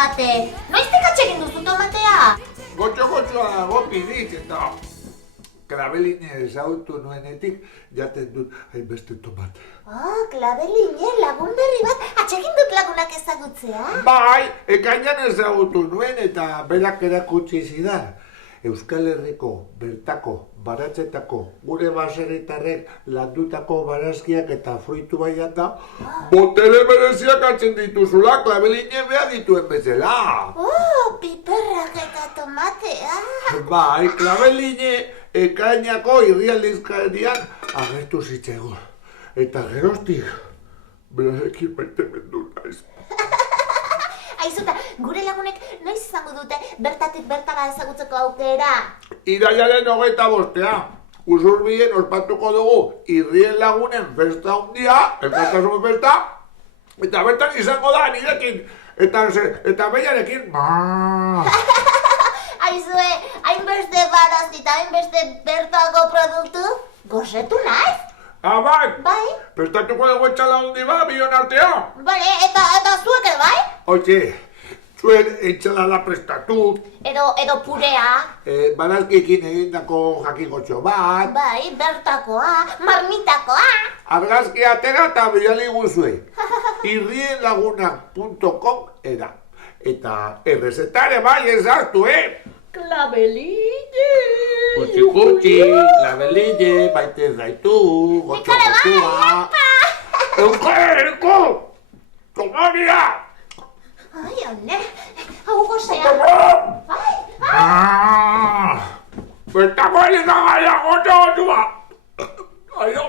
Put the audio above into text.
tomate. Noiztik atsegin duzu tomatea? Gotxo-gotxoa dago pidik eta Klabeline ezagutu nuenetik jaten dut hainbeste tomate. Oh, Klabeline, lagun berri bat, atsegin dut lagunak ezagutzea? Bai, ekainan ezagutu nuen eta berak erakutsi zidan. Euskal Herriko, bertako, baratzetako, gure baserritarrek landutako barazkiak eta fruitu baian da, botere bereziak hartzen dituzula Klabeline behar dituen bezala. Oh, piperrak eta tomatea. Bai, Klabeline ekainako irrialdizkarian agertu zitzaigun. Eta geroztik, berarekin maitemendu naiz. Aizuta, gure lagunek noiz izango dute bertatik bertara ezagutzeko aukera? Irailaren 25. Usurbien ospatuko dugu irrien lagunen festa handia, elkartasun festa, eta bertan izango da nirekin, eta beiarekin. Aizue, hainbeste barazki eta hainbeste bertako produktu, gozetu naiz? Bai, Bai? prestatuko dugu etxala handi ba, bion artean. Bale, eta zuek ere bai? Oitxe, zuen etxalada prestatu, Edo purea? barazkiekin egindako jakingotxo bat, Bai, bertakoa, marmitakoa. argazki atera eta bidali guzue. irrienlagunak.com era. Eta errezetare bai ez hartu, Klabeline! Kutsi, Klabeline, baite zaitu, gotxo-gotxoa. Eusko! Tomaria! Ai, hone, hau gozea. Ai, Bertako elizagaia gotxo-gotxoa! Aio!